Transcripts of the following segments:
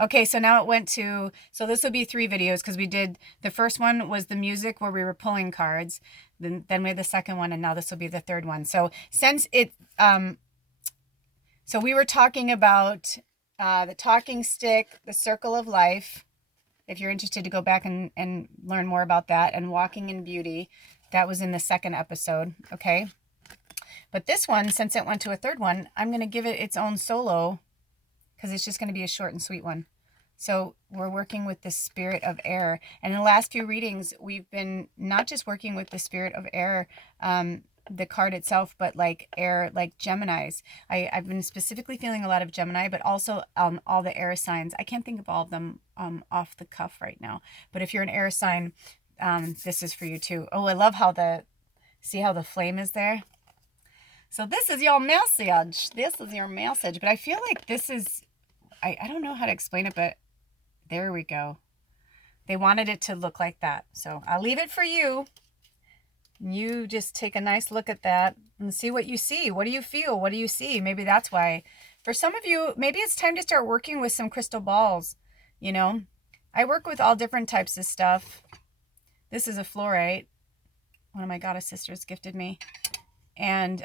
Okay, so now it went to, so this will be 3 videos because we did, the first one was the music where we were pulling cards. Then we had the second one, and now this will be the third one. So since it, so we were talking about the talking stick, the circle of life. If you're interested to go back and learn more about that, and walking in beauty, that was in the second episode. Okay. But this one, since it went to a third one, I'm going to give it its own solo because it's just going to be a short and sweet one. So we're working with the spirit of air. And in the last few readings, we've been not just working with the spirit of air, the card itself, but like air, like Geminis. I've been specifically feeling a lot of Gemini, but also all the air signs. I can't think of all of them off the cuff right now. But if you're an air sign, this is for you too. Oh, I love how see how the flame is there? So this is your message. This is your message. But I feel like this is, I don't know how to explain it, but there we go. They wanted it to look like that. So I'll leave it for you. You just take a nice look at that and see what you see. What do you feel? What do you see? Maybe that's why. For some of you, maybe it's time to start working with some crystal balls. You know, I work with all different types of stuff. This is a fluorite. One of my goddess sisters gifted me. And,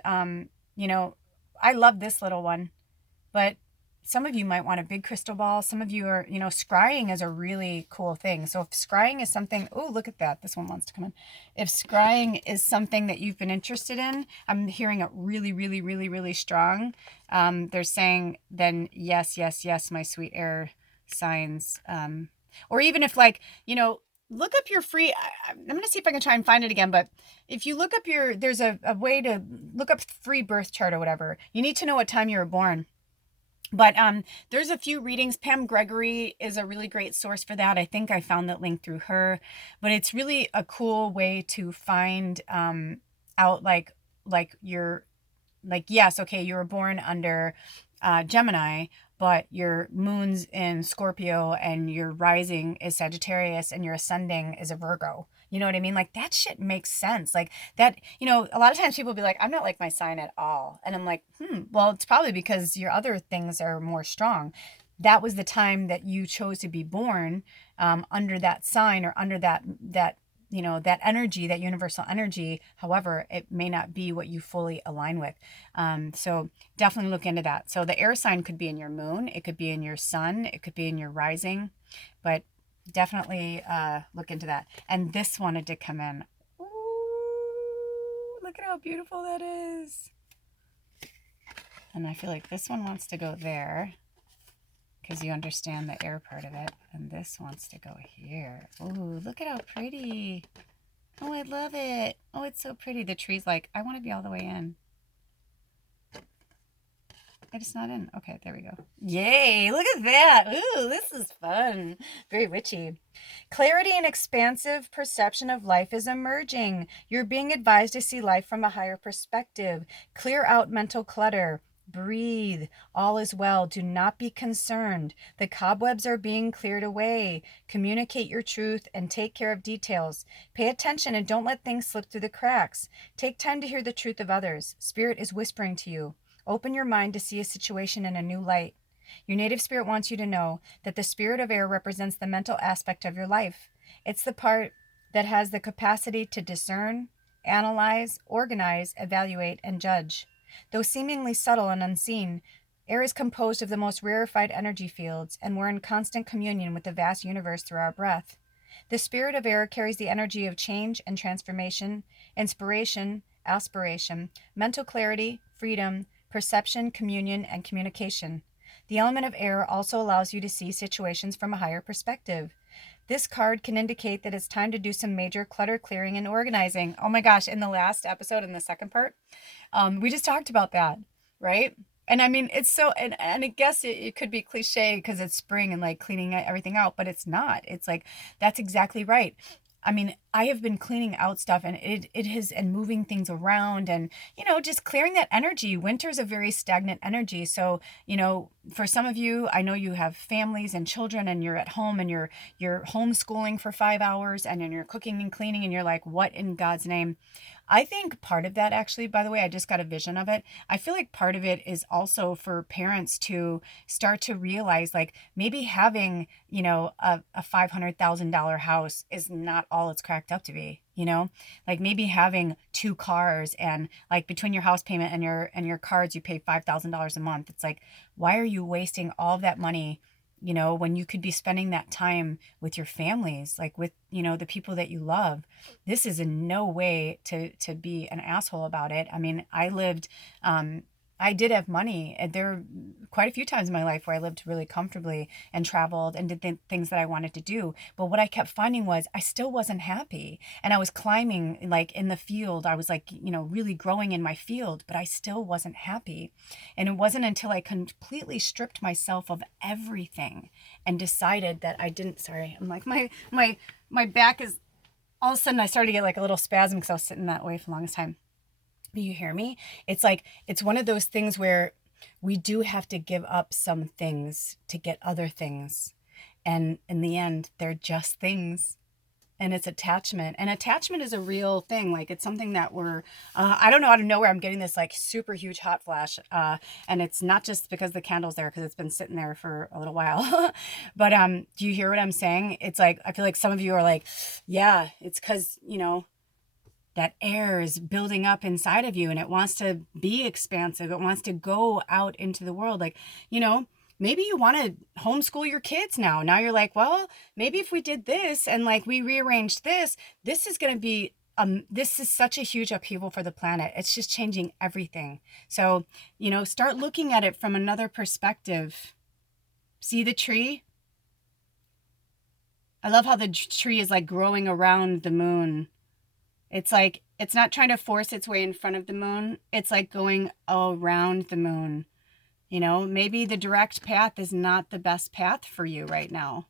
you know, I love this little one. But some of you might want a big crystal ball. Some of you are, you know, scrying is a really cool thing. So if scrying is something, oh, look at that. This one wants to come in. If scrying is something that you've been interested in, I'm hearing it really, really, really, really strong. They're saying then yes, yes, yes, my sweet air signs. Or even if like, you know, look up your free, I'm going to see if I can try and find it again. But if you look up there's a way to look up free birth chart or whatever. You need to know what time you were born. But there's a few readings. Pam Gregory is a really great source for that. I think I found that link through her. But it's really a cool way to find out like you're like, yes, okay, you were born under Gemini, but your moon's in Scorpio and your rising is Sagittarius and your ascending is a Virgo. You know what I mean? Like that shit makes sense. Like that, you know, a lot of times people be like, I'm not like my sign at all. And I'm like, well, it's probably because your other things are more strong. That was the time that you chose to be born under that sign or under that you know, that energy, that universal energy. However, it may not be what you fully align with. So definitely look into that. So the air sign could be in your moon, it could be in your sun, it could be in your rising, but definitely look into that. And this wanted to come in. Ooh, look at how beautiful that is. And I feel like this one wants to go there because you understand the air part of it. And this wants to go here. Ooh, look at how pretty. Oh, I love it. Oh, it's so pretty. The tree's like, I want to be all the way in. It's not in. Okay, there we go. Yay, look at that. Ooh, this is fun. Very witchy. Clarity and expansive perception of life is emerging. You're being advised to see life from a higher perspective. Clear out mental clutter. Breathe. All is well. Do not be concerned. The cobwebs are being cleared away. Communicate your truth and take care of details. Pay attention and don't let things slip through the cracks. Take time to hear the truth of others. Spirit is whispering to you. Open your mind to see a situation in a new light. Your native spirit wants you to know that the spirit of air represents the mental aspect of your life. It's the part that has the capacity to discern, analyze, organize, evaluate, and judge. Though seemingly subtle and unseen, air is composed of the most rarefied energy fields, and we're in constant communion with the vast universe through our breath. The spirit of air carries the energy of change and transformation, inspiration, aspiration, mental clarity, freedom, perception, communion, and communication. The element of air also allows you to see situations from a higher perspective. This card can indicate that it's time to do some major clutter clearing and organizing. Oh my gosh, in the last episode, in the second part, we just talked about that, right? And I mean, it's so, and I guess it could be cliche because it's spring and like cleaning everything out, but it's not. It's like, that's exactly right. I mean, I have been cleaning out stuff, and it has, and moving things around, and, just clearing that energy. Winter's a very stagnant energy. So, for some of you, I know you have families and children, and you're at home, and you're homeschooling for 5 hours, and then you're cooking and cleaning, and you're like, what in God's name? I think part of that, actually, by the way, I just got a vision of it. I feel like part of it is also for parents to start to realize, like, maybe having, a $500,000 house is not all it's cracked up to be, like maybe having 2 cars, and like between your house payment and your cards, you pay $5,000 a month. It's like, why are you wasting all of that money, when you could be spending that time with your families, like with, the people that you love? This is in no way to be an asshole about it. I mean, I did have money, and there were quite a few times in my life where I lived really comfortably and traveled and did things that I wanted to do. But what I kept finding was I still wasn't happy. And I was climbing like in the field. I was like, really growing in my field, but I still wasn't happy. And it wasn't until I completely stripped myself of everything and decided that I didn't, sorry, I'm like, my back is, all of a sudden I started to get like a little spasm because I was sitting that way for the longest time. You hear me? It's like, it's one of those things where we do have to give up some things to get other things. And in the end, they're just things. And it's attachment. And attachment is a real thing. Like, it's something that I don't know out of nowhere, I'm getting this like super huge hot flash. And it's not just because the candle's there, because it's been sitting there for a little while. But do you hear what I'm saying? It's like, I feel like some of you are like, yeah, it's because, that air is building up inside of you, and it wants to be expansive. It wants to go out into the world. Like, maybe you want to homeschool your kids now. Now you're like, well, maybe if we did this and like we rearranged this is going to be, this is such a huge upheaval for the planet. It's just changing everything. So, start looking at it from another perspective. See the tree? I love how the tree is like growing around the moon. It's like, it's not trying to force its way in front of the moon. It's like going around the moon. Maybe the direct path is not the best path for you right now.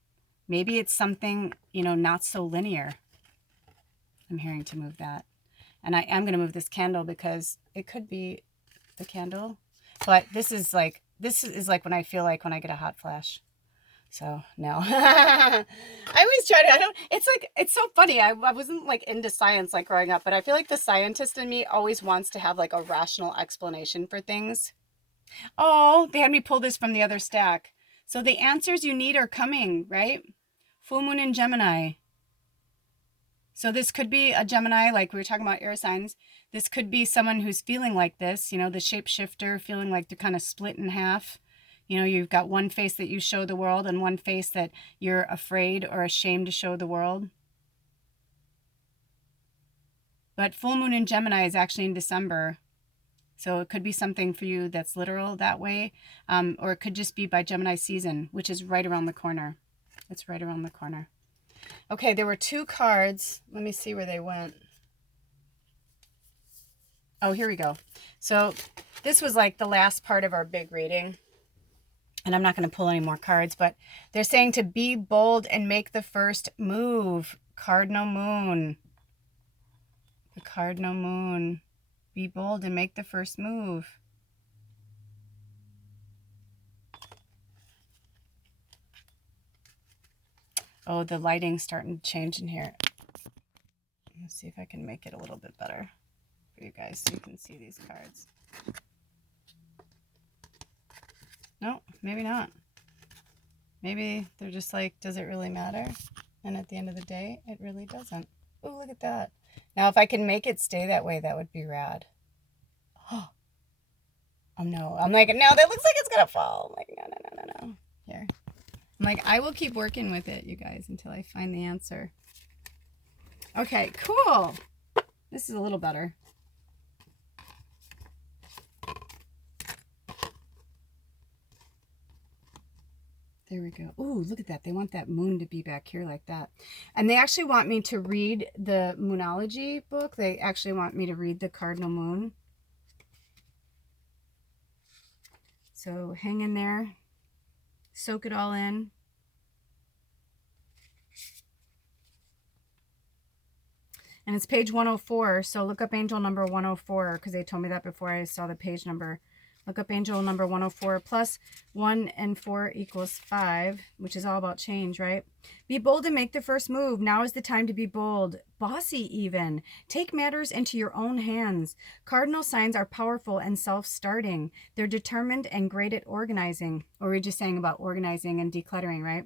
Maybe it's something, not so linear. I'm hearing to move that. And I am going to move this candle because it could be the candle. But this is like when I feel like when I get a hot flash. So no. I always try to, it's so funny. I wasn't like into science like growing up, but I feel like the scientist in me always wants to have like a rational explanation for things. Oh, they had me pull this from the other stack. So the answers you need are coming, right? Full moon in Gemini. So this could be a Gemini, like we were talking about air signs. This could be someone who's feeling like this, the shapeshifter, feeling like they're kind of split in half. You've got one face that you show the world and one face that you're afraid or ashamed to show the world. But full moon in Gemini is actually in December. So it could be something for you that's literal that way. Or it could just be by Gemini season, which is right around the corner. It's right around the corner. Okay, there were 2 cards. Let me see where they went. Oh, here we go. So this was like the last part of our big reading. And I'm not going to pull any more cards, but they're saying to be bold and make the first move. Cardinal moon. The cardinal moon. Be bold and make the first move. Oh, the lighting's starting to change in here. Let's see if I can make it a little bit better for you guys so you can see these cards. No, maybe not. Maybe they're just like, does it really matter? And at the end of the day, it really doesn't. Oh, look at that. Now, if I can make it stay that way, that would be rad. Oh, no. I'm like, no, that looks like it's going to fall. I'm like, no. Here. I'm like, I will keep working with it, you guys, until I find the answer. Okay, cool. This is a little better. There we go. Ooh, look at that. They want that moon to be back here like that. And they actually want me to read the Moonology book. They actually want me to read the Cardinal Moon. So hang in there. Soak it all in. And it's page 104. So look up angel number 104 because they told me that before I saw the page number. Look up angel number 104. Plus 1 and 4 equals 5, which is all about change, right? Be bold and make the first move. Now is the time to be bold. Bossy even. Take matters into your own hands. Cardinal signs are powerful and self-starting. They're determined and great at organizing. Or we're just saying about organizing and decluttering, right?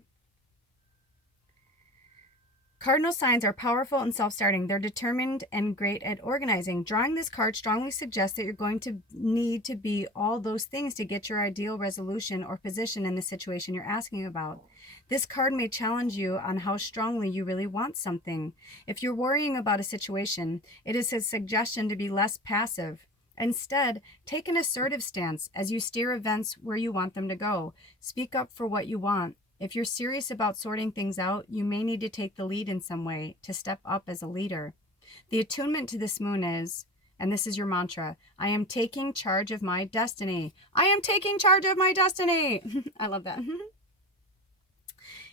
Cardinal signs are powerful and self-starting. They're determined and great at organizing. Drawing this card strongly suggests that you're going to need to be all those things to get your ideal resolution or position in the situation you're asking about. This card may challenge you on how strongly you really want something. If you're worrying about a situation, it is a suggestion to be less passive. Instead, take an assertive stance as you steer events where you want them to go. Speak up for what you want. If you're serious about sorting things out, you may need to take the lead in some way to step up as a leader. The attunement to this moon is, and this is your mantra, I am taking charge of my destiny. I am taking charge of my destiny. I love that.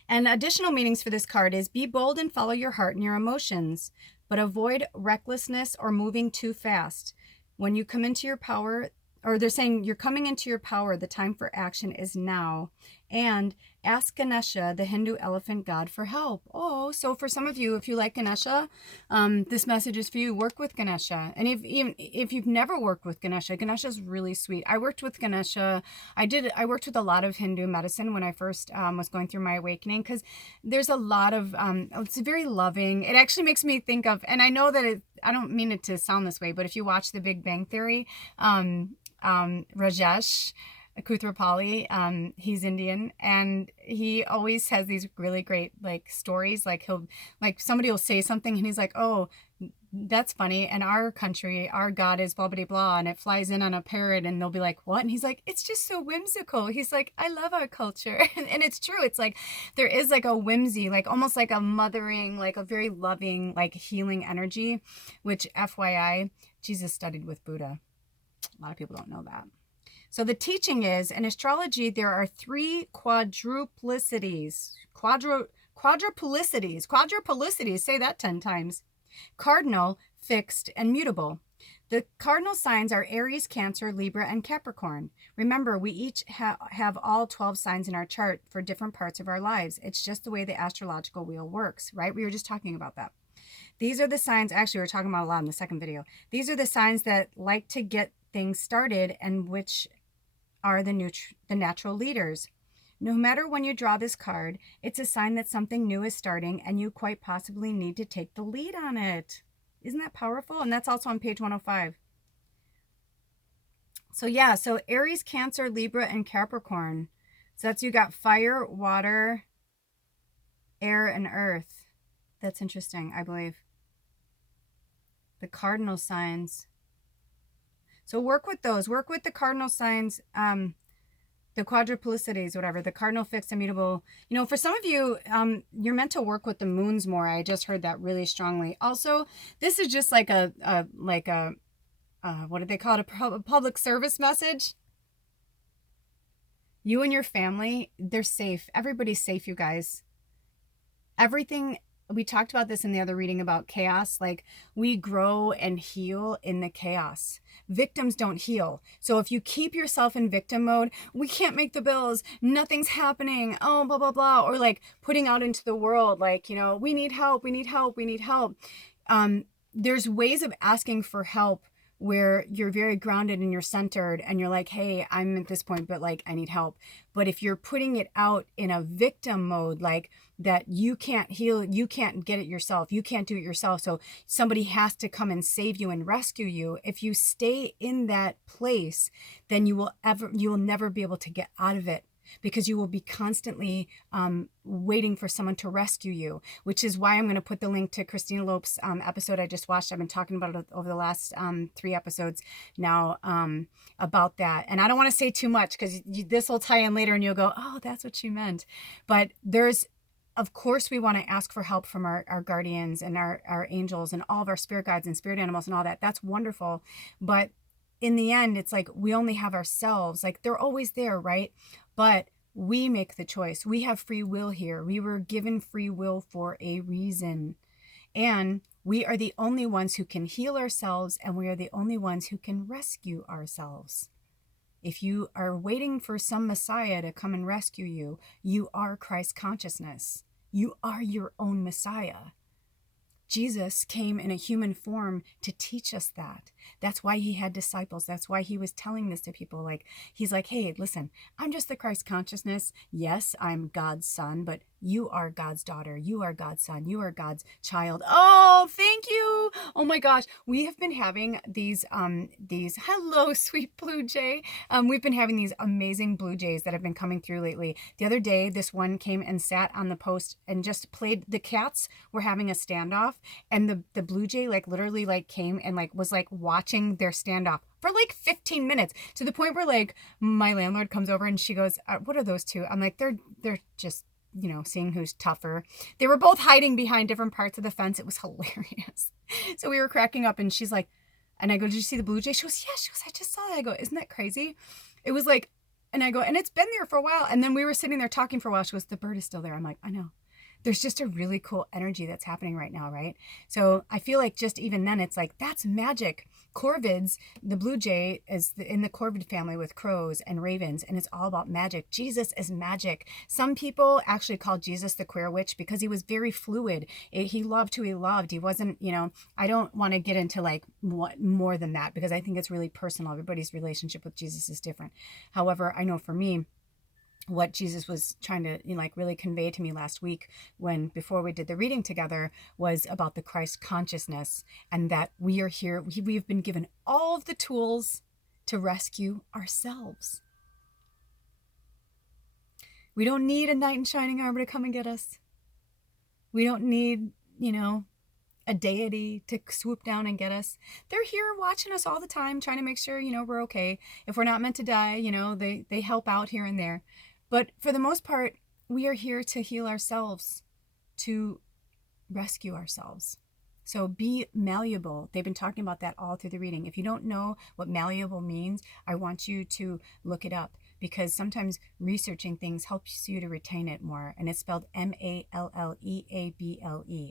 And additional meanings for this card is be bold and follow your heart and your emotions, but avoid recklessness or moving too fast. When you come into your power, or they're saying you're coming into your power, the time for action is now. And ask Ganesha, the Hindu elephant god, for help. Oh, so for some of you, if you like Ganesha, this message is for you. Work with Ganesha. And if you've never worked with Ganesha, Ganesha's really sweet. I worked with Ganesha. I worked with a lot of Hindu medicine when I first was going through my awakening, because there's a lot of, it's very loving. It actually makes me think of, and I know that I don't mean it to sound this way, but if you watch The Big Bang Theory, Rajesh Koothrappali, he's Indian, and he always has these really great like stories. Like somebody will say something and he's like, oh, that's funny. In our country, our God is blah, blah, blah. And it flies in on a parrot and they'll be like, what? And he's like, it's just so whimsical. He's like, I love our culture. And it's true. It's like, there is like a whimsy, like almost like a mothering, like a very loving, like healing energy, which FYI, Jesus studied with Buddha. A lot of people don't know that. So the teaching is, in astrology, there are 3 quadruplicities. Quadruplicities, say that 10 times. Cardinal, fixed, and mutable. The cardinal signs are Aries, Cancer, Libra, and Capricorn. Remember, we each have all 12 signs in our chart for different parts of our lives. It's just the way the astrological wheel works, right? We were just talking about that. These are the signs, actually, we were talking about a lot in the second video. These are the signs that like to get things started and which are the natural leaders. No matter when you draw this card, it's a sign that something new is starting and you quite possibly need to take the lead on it. Isn't that powerful? And that's also on page 105. So yeah, so Aries, Cancer, Libra, and Capricorn. So that's, you got fire, water, air, and earth. That's interesting, I believe. The cardinal signs. So work with those. Work with the cardinal signs, the quadruplicities, whatever, the cardinal, fixed, immutable. You know, for some of you, you're meant to work with the moons more. I just heard that really strongly. Also, this is just like a what do they call it? A public service message. You and your family, they're safe. Everybody's safe, you guys. Everything. We talked about this in the other reading about chaos. Like, we grow and heal in the chaos. Victims don't heal. So if you keep yourself in victim mode, we can't make the bills, nothing's happening, oh, blah, blah, blah. Or like putting out into the world, like, you know, we need help, we need help, we need help. There's ways of asking for help where you're very grounded and you're centered and you're like, hey, I'm at this point, but like, I need help. But if you're putting it out in a victim mode, like that you can't heal, you can't get it yourself, you can't do it yourself, so somebody has to come and save you and rescue you. If you stay in that place, then you will never be able to get out of it, because you will be constantly waiting for someone to rescue you, which is why I'm going to put the link to Christina Lopes' episode I just watched. I've been talking about it over the last 3 episodes now about that. And I don't want to say too much because this will tie in later and you'll go, oh, that's what she meant. But of course, we want to ask for help from our guardians and our angels and all of our spirit guides and spirit animals and all that. That's wonderful. But in the end, it's like we only have ourselves. Like, they're always there, right? But we make the choice. We have free will here. We were given free will for a reason. And we are the only ones who can heal ourselves, and we are the only ones who can rescue ourselves. If you are waiting for some Messiah to come and rescue you, you are Christ consciousness. You are your own Messiah. Jesus came in a human form to teach us that. That's why he had disciples. That's why he was telling this to people. Like, he's like, hey, listen, I'm just the Christ consciousness. Yes, I'm God's son, but you are God's daughter. You are God's son. You are God's child. Oh, thank you. Oh my gosh. We have been having these, hello, sweet blue jay. We've been having these amazing blue jays that have been coming through lately. The other day, this one came and sat on the post and just played. The cats were having a standoff, and the blue jay like literally like came and like was like watching their standoff for like 15 minutes, to the point where like my landlord comes over and she goes, what are those two? I'm like, they're just, seeing who's tougher. They were both hiding behind different parts of the fence. It was hilarious. So we were cracking up, and she's like, and I go, did you see the blue jay? She goes, yeah. She goes, I just saw that. I go, isn't that crazy? It was like, and I go, and it's been there for a while. And then we were sitting there talking for a while. She goes, the bird is still there. I'm like, I know. There's just a really cool energy that's happening right now, right? So I feel like just even then, it's like, that's magic. Corvids, the blue jay is in the corvid family with crows and ravens, and it's all about magic. Jesus is magic. Some people actually call Jesus the queer witch because he was very fluid. He loved who he loved. He wasn't, I don't want to get into like what more than that, because I think it's really personal. Everybody's relationship with Jesus is different. However, I know for me, what Jesus was trying to really convey to me last week before we did the reading together was about the Christ consciousness, and that we are here. We've been given all of the tools to rescue ourselves. We don't need a knight in shining armor to come and get us. We don't need, a deity to swoop down and get us. They're here watching us all the time, trying to make sure, we're okay. If we're not meant to die, they help out here and there. But for the most part, we are here to heal ourselves, to rescue ourselves. So be malleable. They've been talking about that all through the reading. If you don't know what malleable means, I want you to look it up, because sometimes researching things helps you to retain it more. And it's spelled Malleable,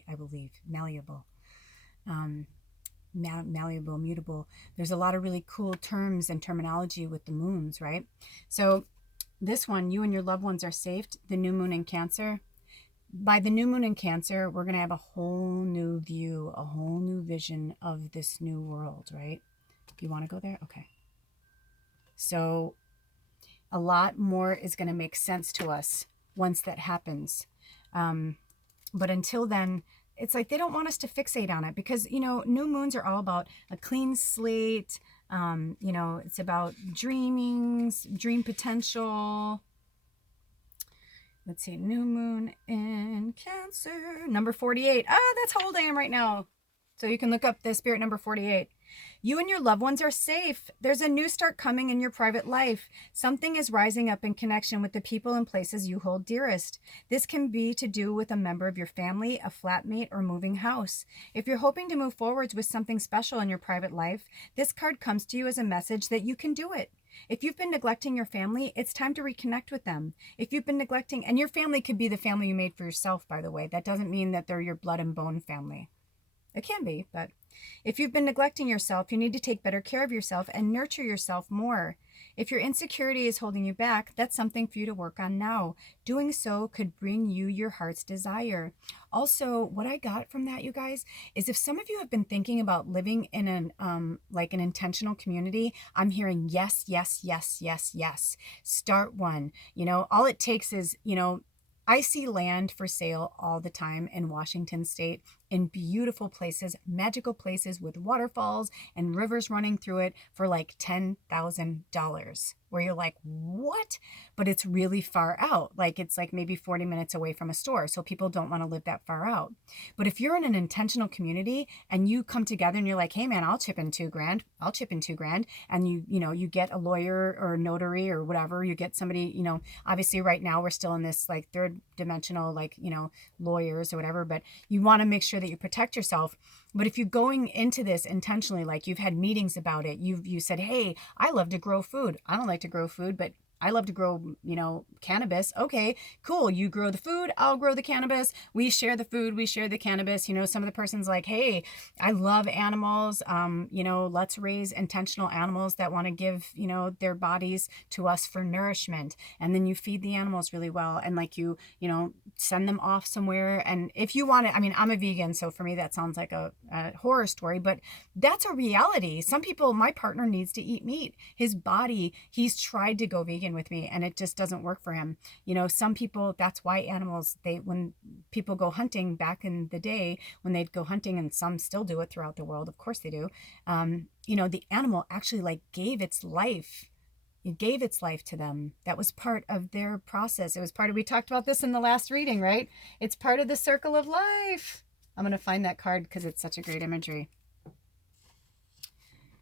I believe. Malleable. Malleable, mutable. There's a lot of really cool terms and terminology with the moons, right? So this one, you and your loved ones are saved. The new moon in Cancer. By the new moon in Cancer, we're going to have a whole new view, a whole new vision of this new world, right? You want to go there? Okay. So a lot more is going to make sense to us once that happens. But until then, it's like they don't want us to fixate on it, because, new moons are all about a clean slate. It's about dreamings, dream potential. Let's see, new moon in Cancer, number 48. That's how old I am right now. So you can look up the spirit number 48. You and your loved ones are safe. There's a new start coming in your private life. Something is rising up in connection with the people and places you hold dearest. This can be to do with a member of your family, a flatmate, or moving house. If you're hoping to move forwards with something special in your private life, this card comes to you as a message that you can do it. If you've been neglecting your family, it's time to reconnect with them. If you've been neglecting, and your family could be the family you made for yourself, by the way. That doesn't mean that they're your blood and bone family. It can be, but if you've been neglecting yourself, you need to take better care of yourself and nurture yourself more. If your insecurity is holding you back, that's something for you to work on now. Doing so could bring you your heart's desire. Also, what I got from that, you guys, is if some of you have been thinking about living in an intentional community, I'm hearing yes, yes, yes, yes, yes. Start one. All it takes is, I see land for sale all the time in Washington State, in beautiful places, magical places with waterfalls and rivers running through it for like $10,000, where you're like, what? But it's really far out. Like it's like maybe 40 minutes away from a store. So people don't want to live that far out. But if you're in an intentional community and you come together and you're like, hey man, I'll chip in $2,000. I'll chip in $2,000. And you get a lawyer or a notary or whatever, you get somebody, obviously right now we're still in this like third dimensional, lawyers or whatever, but you want to make sure that you protect yourself. But if you're going into this intentionally, like you've had meetings about it, you said, hey, I love to grow food. I don't like to grow food, but I love to grow, cannabis. Okay, cool. You grow the food, I'll grow the cannabis. We share the food, we share the cannabis. Some of the person's like, hey, I love animals. Let's raise intentional animals that want to give, their bodies to us for nourishment. And then you feed the animals really well. And like send them off somewhere. And if you want to, I'm a vegan. So for me, that sounds like a horror story, but that's a reality. Some people, my partner needs to eat meat. His body, he's tried to go vegan with me and it just doesn't work for him. Some people, that's why animals, when people go hunting back in the day, when they'd go hunting, and some still do it throughout the world, of course they do, the animal actually like gave its life. It gave its life to them. That was part of their process. It was part of, we talked about this in the last reading, right? It's part of the circle of life. I'm going to find that card because it's such a great imagery.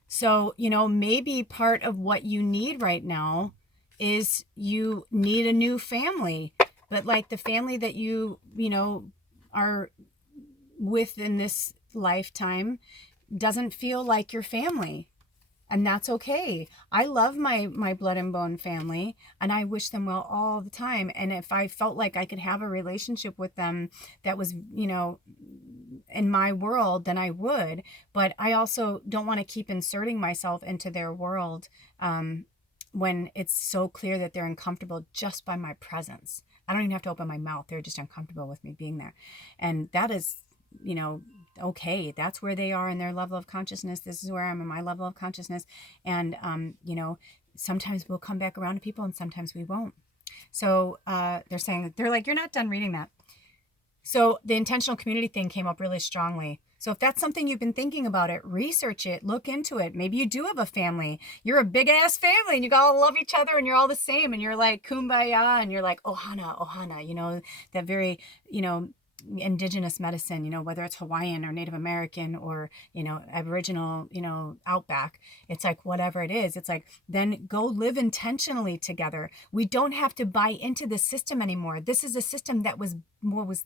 So, maybe part of what you need right now is you need a new family, but like the family that you are with in this lifetime doesn't feel like your family. And that's okay. I love my blood and bone family and I wish them well all the time. And if I felt like I could have a relationship with them that was, in my world, then I would. But I also don't want to keep inserting myself into their world when it's so clear that they're uncomfortable just by my presence. I don't even have to open my mouth. They're just uncomfortable with me being there. And that is, okay, that's where they are in their level of consciousness. This is where I'm in my level of consciousness. And, sometimes we'll come back around to people and sometimes we won't. So they're like, you're not done reading that. So the intentional community thing came up really strongly. So if that's something you've been thinking about it, research it, look into it. Maybe you do have a family. You're a big ass family and you all love each other and you're all the same and you're like kumbaya and you're like ohana, that very, indigenous medicine, whether it's Hawaiian or Native American or, Aboriginal, outback, it's like whatever it is, it's like, then go live intentionally together. We don't have to buy into the system anymore. This is a system that was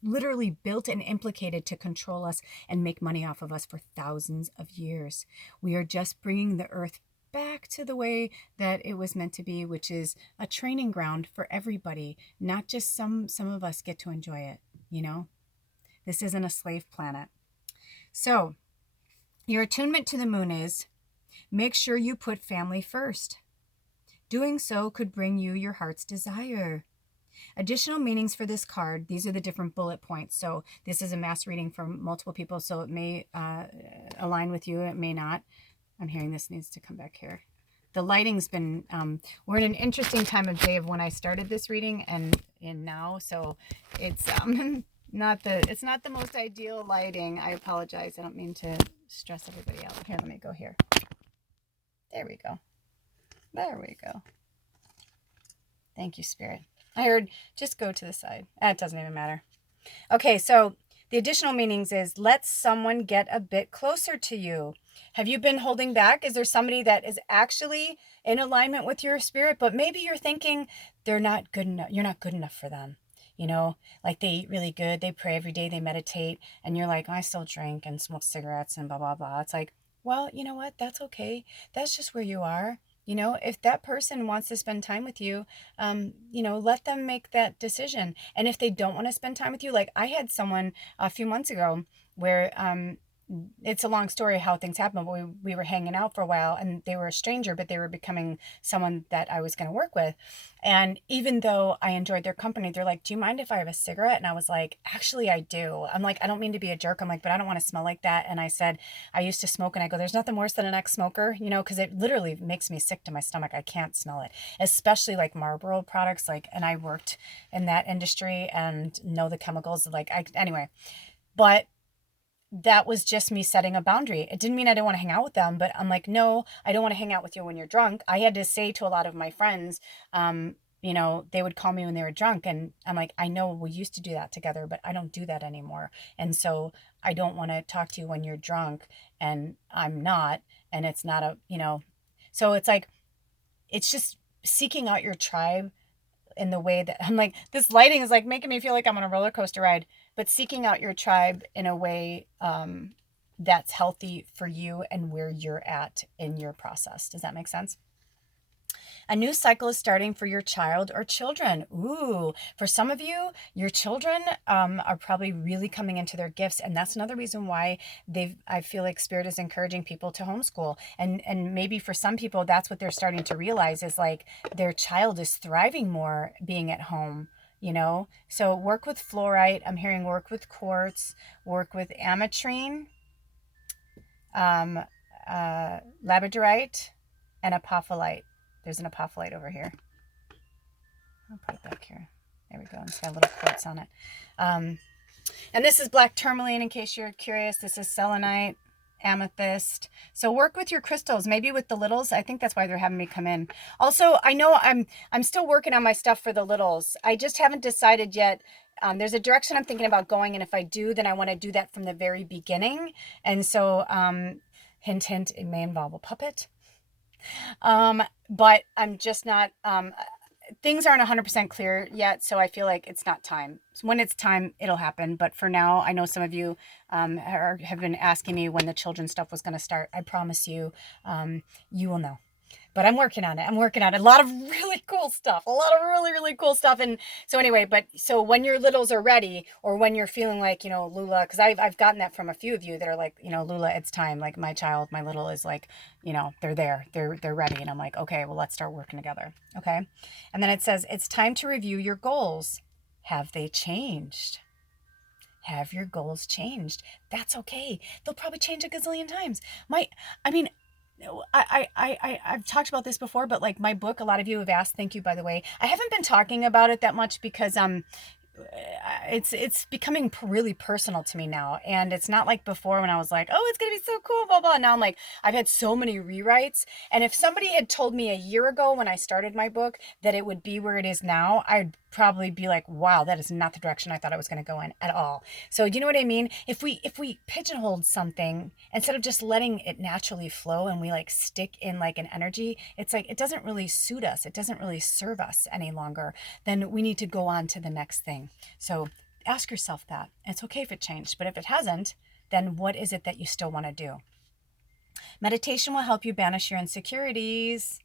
literally built and implicated to control us and make money off of us for thousands of years. We are just bringing the earth back to the way that it was meant to be, which is a training ground for everybody, not just some of us get to enjoy it, This isn't a slave planet. So your attunement to the moon is, make sure you put family first. Doing so could bring you your heart's desire. Additional meanings for this card, these are the different bullet points. So this is a mass reading from multiple people, so it may align with you, it may not. I'm hearing this needs to come back here. The lighting's been, we're in an interesting time of day of when I started this reading and now, so it's it's not the most ideal lighting. I apologize. I don't mean to stress everybody out. Here, let me go here. There we go. There we go. Thank you, Spirit. I heard just go to the side. It doesn't even matter. Okay, so the additional meanings is, let someone get a bit closer to you. Have you been holding back? Is there somebody that is actually in alignment with your spirit, but maybe you're thinking they're not good enough. You're not good enough for them. Like they eat really good. They pray every day. They meditate. And you're like, I still drink and smoke cigarettes and blah, blah, blah. It's like, well, you know what? That's okay. That's just where you are. If that person wants to spend time with you, let them make that decision. And if they don't want to spend time with you, like I had someone a few months ago where, it's a long story how things happen, but we were hanging out for a while and they were a stranger, but they were becoming someone that I was going to work with. And even though I enjoyed their company, they're like, do you mind if I have a cigarette? And I was like, actually, I do. I'm like, I don't mean to be a jerk. I'm like, but I don't want to smell like that. And I said, I used to smoke, and I go, there's nothing worse than an ex-smoker, because it literally makes me sick to my stomach. I can't smell it, especially like Marlboro products. And I worked in that industry and know the chemicals anyway, but that was just me setting a boundary. It didn't mean I didn't want to hang out with them, but I'm like, no, I don't want to hang out with you when you're drunk. I had to say to a lot of my friends, they would call me when they were drunk. And I'm like, I know we used to do that together, but I don't do that anymore. And so I don't want to talk to you when you're drunk and I'm not. And it's not so it's like, it's just seeking out your tribe in the way that I'm like, this lighting is like making me feel like I'm on a roller coaster ride, but seeking out your tribe in a way that's healthy for you and where you're at in your process. Does that make sense? A new cycle is starting for your child or children. Ooh, for some of you, your children are probably really coming into their gifts. And that's another reason why I feel like Spirit is encouraging people to homeschool. And maybe for some people, that's what they're starting to realize is like their child is thriving more being at home. So work with fluorite. I'm hearing work with quartz, work with ametrine, labradorite, and apophyllite. There's an apophyllite over here. I'll put it back here. There we go. It's got little quartz on it. And this is black tourmaline, in case you're curious. This is selenite, amethyst. So work with your crystals, maybe with the littles. I think that's why they're having me come in. Also, I know I'm still working on my stuff for the littles. I just haven't decided yet. There's a direction I'm thinking about going, and if I do, then I want to do that from the very beginning. And so, hint, hint, it may involve a puppet. But I'm just not, things aren't 100% clear yet. So I feel like it's not time. When it's time, it'll happen. But for now, I know some of you have been asking me when the children's stuff was going to start. I promise you, you will know. But I'm working on it. A lot of really cool stuff. Really cool stuff. And so anyway, so when your littles are ready, or when you're feeling like, Lula, because I've gotten that from a few of you that are like, Lula, it's time. Like my little is like, they're there. They're ready. And I'm like, okay, well, let's start working together. Okay. And then it says, it's time to review your goals. Have they changed? Have your goals changed? That's okay. They'll probably change a gazillion times. I've talked about this before, but like my book, a lot of you have asked, thank you, by the way. I haven't been talking about it that much because it's becoming really personal to me now. And it's not like before when I was like, oh, it's going to be so cool, blah, blah. Now I'm like, I've had so many rewrites. And if somebody had told me a year ago when I started my book that it would be where it is now, I'd probably be like, wow, that is not the direction I thought I was going to go in at all. So do you know what I mean? If we pigeonholed something instead of just letting it naturally flow, and we like stick in like an energy, it's like, it doesn't really suit us. It doesn't really serve us any longer. Then we need to go on to the next thing. So ask yourself that. It's okay if it changed, but if it hasn't, then what is it that you still want to do? Meditation will help you banish your insecurities,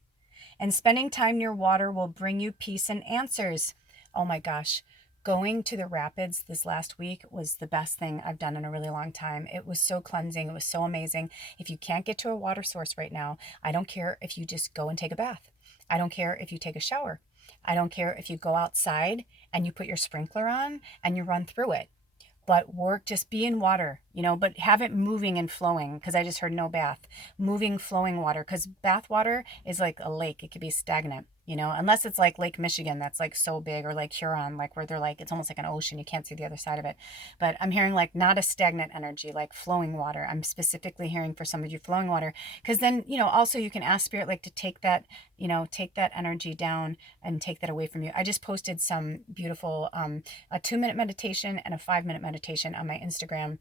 and spending time near water will bring you peace and answers. Oh my gosh. Going to the rapids this last week was the best thing I've done in a really long time. It was so cleansing. It was so amazing. If you can't get to a water source right now, I don't care if you just go and take a bath. I don't care if you take a shower. I don't care if you go outside and you put your sprinkler on and you run through it. But just be in water, but have it moving and flowing, because I just heard no bath. Moving, flowing water, because bath water is like a lake. It could be stagnant, unless it's like Lake Michigan that's like so big, or like Huron, like where they're like, it's almost like an ocean. You can't see the other side of it. But I'm hearing like not a stagnant energy, like flowing water. I'm specifically hearing for some of you flowing water, because then, also you can ask Spirit like to take that energy down and take that away from you. I just posted some beautiful, a 2-minute meditation and a 5-minute meditation on my Instagram.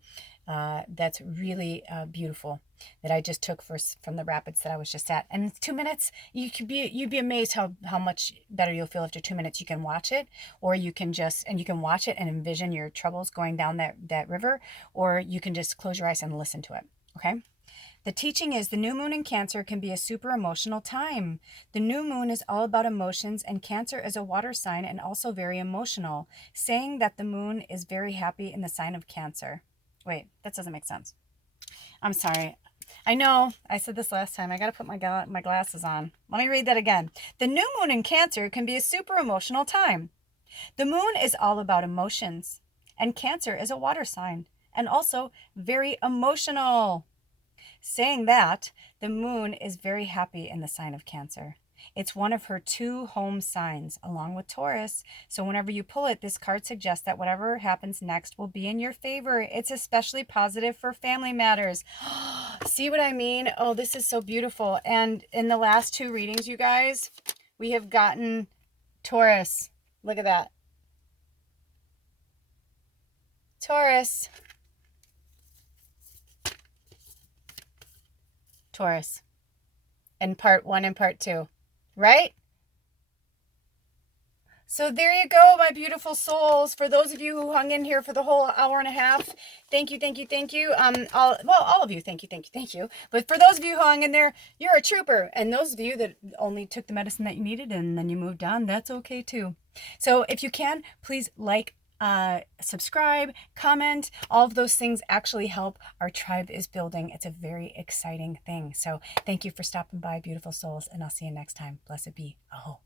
That's really beautiful, that I just took from the rapids that I was just at. And 2 minutes, you'd be amazed how much better you'll feel after 2 minutes. You can watch it, or you can watch it and envision your troubles going down that river, or you can just close your eyes and listen to it. Okay. The teaching is the new moon in Cancer can be a super emotional time. The new moon is all about emotions, and Cancer is a water sign and also very emotional, saying that the moon is very happy in the sign of Cancer. Wait, that doesn't make sense. I'm sorry. I know I said this last time. I got to put my glasses on. Let me read that again. The new moon in Cancer can be a super emotional time. The moon is all about emotions, and Cancer is a water sign and also very emotional, saying that the moon is very happy in the sign of Cancer. It's one of her 2 home signs, along with Taurus. So whenever you pull it, this card suggests that whatever happens next will be in your favor. It's especially positive for family matters. See what I mean? Oh, this is so beautiful. And in the last 2 readings, you guys, we have gotten Taurus. Look at that. Taurus. Taurus. And part 1 and part 2. Right? So there you go, my beautiful souls. For those of you who hung in here for the whole hour and a half, thank you, thank you, thank you. All of you, thank you, thank you, thank you. But for those of you who hung in there, you're a trooper. And those of you that only took the medicine that you needed and then you moved on, that's okay too. So if you can, please like, subscribe, comment. All of those things actually help. Our tribe is building. It's a very exciting thing. So thank you for stopping by, beautiful souls, and I'll see you next time. Blessed be. Aho.